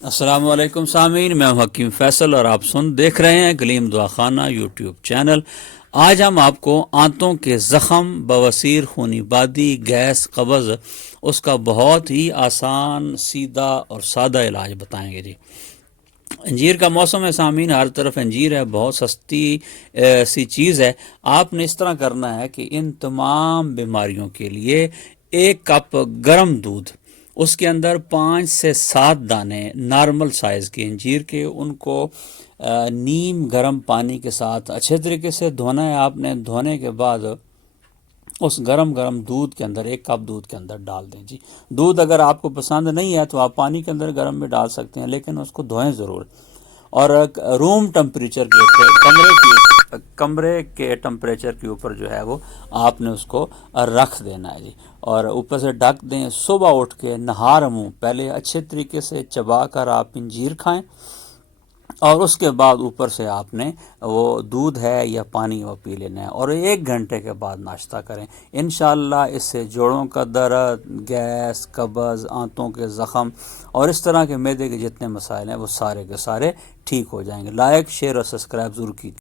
السلام علیکم سامعین، میں ہوں حکیم فیصل اور آپ دیکھ رہے ہیں کلیم دعا خانہ یوٹیوب چینل۔ آج ہم آپ کو آنتوں کے زخم، بواسیر، خونی بادی، گیس، قبض، اس کا بہت ہی آسان، سیدھا اور سادہ علاج بتائیں گے جی۔ انجیر کا موسم ہے سامعین، ہر طرف انجیر ہے، بہت سستی سی چیز ہے۔ آپ نے اس طرح کرنا ہے کہ ان تمام بیماریوں کے لیے 1 کپ گرم دودھ، اس کے اندر 5 سے 7 دانے نارمل سائز کے انجیر کے، ان کو نیم گرم پانی کے ساتھ اچھے طریقے سے دھونا ہے۔ آپ نے دھونے کے بعد اس گرم دودھ کے اندر 1 کپ دودھ کے اندر ڈال دیں جی۔ دودھ اگر آپ کو پسند نہیں ہے تو آپ پانی کے اندر گرم میں ڈال سکتے ہیں، لیکن اس کو دھوئیں ضرور، اور روم ٹمپریچر کے کمرے کے ٹمپریچر کے اوپر جو ہے وہ آپ نے اس کو رکھ دینا ہے جی، اور اوپر سے ڈھک دیں۔ صبح اٹھ کے نہار منہ پہلے اچھے طریقے سے چبا کر آپ انجیر کھائیں، اور اس کے بعد اوپر سے آپ نے وہ دودھ ہے یا پانی وہ پی لینا ہے، اور 1 گھنٹے کے بعد ناشتہ کریں۔ انشاءاللہ اس سے جوڑوں کا درد، گیس، قبض، آنتوں کے زخم اور اس طرح کے معدے کے جتنے مسائل ہیں وہ سارے کے سارے ٹھیک ہو جائیں گے۔ لائک، شیئر اور سبسکرائب ضرور کیجیے۔